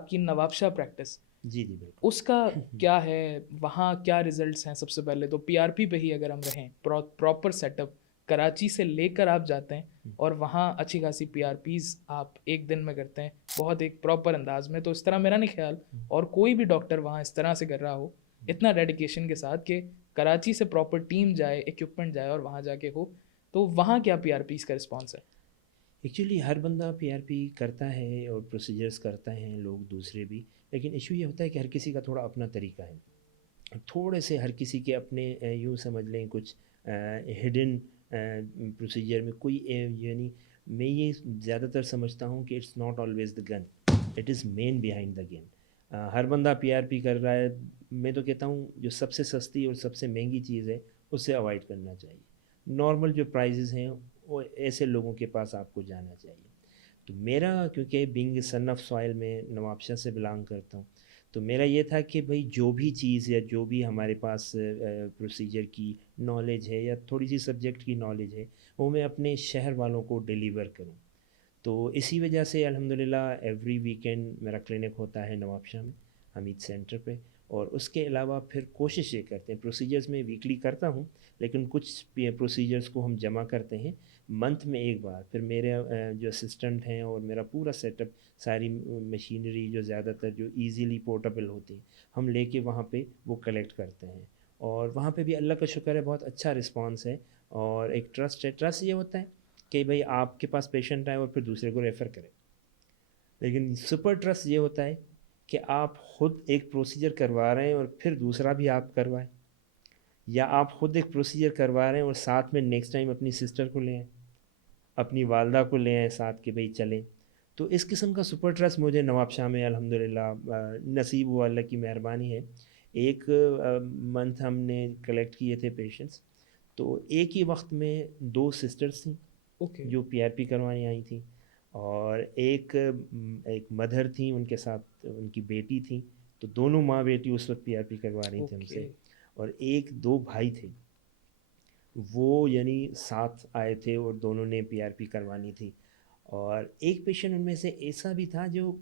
आपकी नवाबशाह प्रैक्टिस, जी, जी, बिल्कुल। उसका क्या है? वहाँ क्या रिज़ल्ट्स हैं? सबसे पहले तो पीआरपी पे ही अगर हम रहें, प्रॉपर सेटअप कराची से लेकर आप जाते हैं हुँ, और वहाँ अच्छी खासी पीआरपीज़ आप 1 दिन में करते हैं, बहुत एक प्रॉपर अंदाज़ में। तो इस तरह मेरा नहीं ख़्याल हुँ, और कोई भी डॉक्टर वहाँ इस तरह से कर रहा हो, हुँ। इतना डेडिकेशन के साथ कि कराची से प्रॉपर टीम जाए, इक्विपमेंट जाए और वहाँ जाके हो, तो वहाँ क्या पीआरपीज़ का रिस्पॉन्स है? एक्चुअली हर बंदा पीआरपी करता है और प्रोसीजर्स करता हैं लोग दूसरे भी, लेकिन इश्यू ये होता है कि हर किसी का थोड़ा अपना तरीका है। थोड़े से हर किसी के अपने यूँ समझ लें कुछ हिडन प्रोसीजर में कोई यानी मैं ये ज़्यादातर समझता हूँ कि it's not always the gun, it is man behind the game. हर बंदा पीआरपी कर रहा है, मैं तो कहता हूँ जो सबसे सस्ती और सबसे महंगी चीज़ है उससे अवॉइड करना चाहिए। नॉर्मल जो प्राइजेज़ हैं वो ऐसे लोगों के पास आपको जाना चाहिए। तो मेरा क्योंकि बीइंग सन ऑफ सॉइल में नवाबशाह से बिलोंग करता हूँ, तो मेरा ये था कि भाई जो भी चीज़ या जो भी हमारे पास प्रोसीजर की नॉलेज है या थोड़ी सी सब्जेक्ट की नॉलेज है, वो मैं अपने शहर वालों को डिलीवर करूँ। तो इसी वजह से अल्हम्दुलिल्लाह एवरी वीकेंड मेरा क्लिनिक होता है नवाबशाह में, हमीद सेंटर पे। और उसके अलावा फिर कोशिश ये करते हैं, प्रोसीजर्स में वीकली करता हूँ, लेकिन कुछ प्रोसीजर्स को हम जमा करते हैं मंथ में एक बार। फिर मेरे जो असिस्टेंट हैं और मेरा पूरा सेटअप, सारी मशीनरी जो ज़्यादातर जो इजीली पोर्टेबल होती है, हम लेके वहाँ पे वो कलेक्ट करते हैं। और वहाँ पे भी अल्लाह का शुक्र है बहुत अच्छा रिस्पांस है और एक ट्रस्ट है। ट्रस्ट ये होता है कि भाई आपके पास पेशेंट आए और फिर दूसरे को रेफ़र करें। लेकिन सुपर ट्रस्ट ये होता है कि आप खुद एक प्रोसीजर करवा रहे हैं और फिर दूसरा भी आप करवाएं, या आप खुद एक प्रोसीजर करवा रहे हैं और साथ में नेक्स्ट टाइम अपनी सिस्टर को ले आएँ, अपनी वालदा को ले आएँ साथ कि भाई चलें। तो इस किस्म का सुपर ट्रस्ट मुझे नवाबशाह में अल्हम्दुलिल्लाह नसीब हुआ, अल्लाह की मेहरबानी है। एक मंथ हमने कलेक्ट किए थे पेशेंट्स, तो एक ही वक्त में 2 सिस्टर्स थीं ओके, जो पीआरपी करवाने आई थी, और एक मदर थी, उनके साथ उनकी बेटी थी। तो दोनों माँ बेटी उस वक्त पीआरपी करवा रही थी ओके, हमसे। और एक दो भाई थे, वो यानी साथ आए थे और दोनों ने पीआरपी करवानी थी। और एक पेशेंट उनमें से ऐसा भी था जो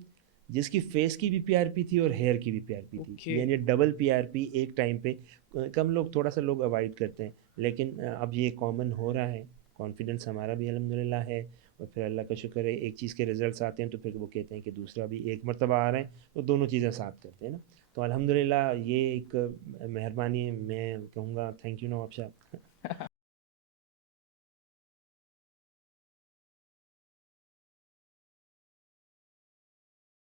जिसकी फेस की भी पीआरपी थी और हेयर की भी पीआरपी थी, ओके। यानी डबल पीआरपी एक टाइम पे। कम लोग, थोड़ा सा लोग अवॉइड करते हैं, लेकिन अब ये कॉमन हो रहा है। कॉन्फिडेंस हमारा भी अल्हम्दुलिल्लाह है, और फिर अल्लाह का शुक्र है एक चीज़ के रिजल्ट्स आते हैं तो फिर वो कहते हैं कि दूसरा भी एक मरतबा आ रहे हैं, तो दोनों चीज़ें साथ करते हैं ना। तो अल्हम्दुलिल्लाह ये एक मेहरबानी है, मैं कहूँगा थैंक यू नवाब साहब।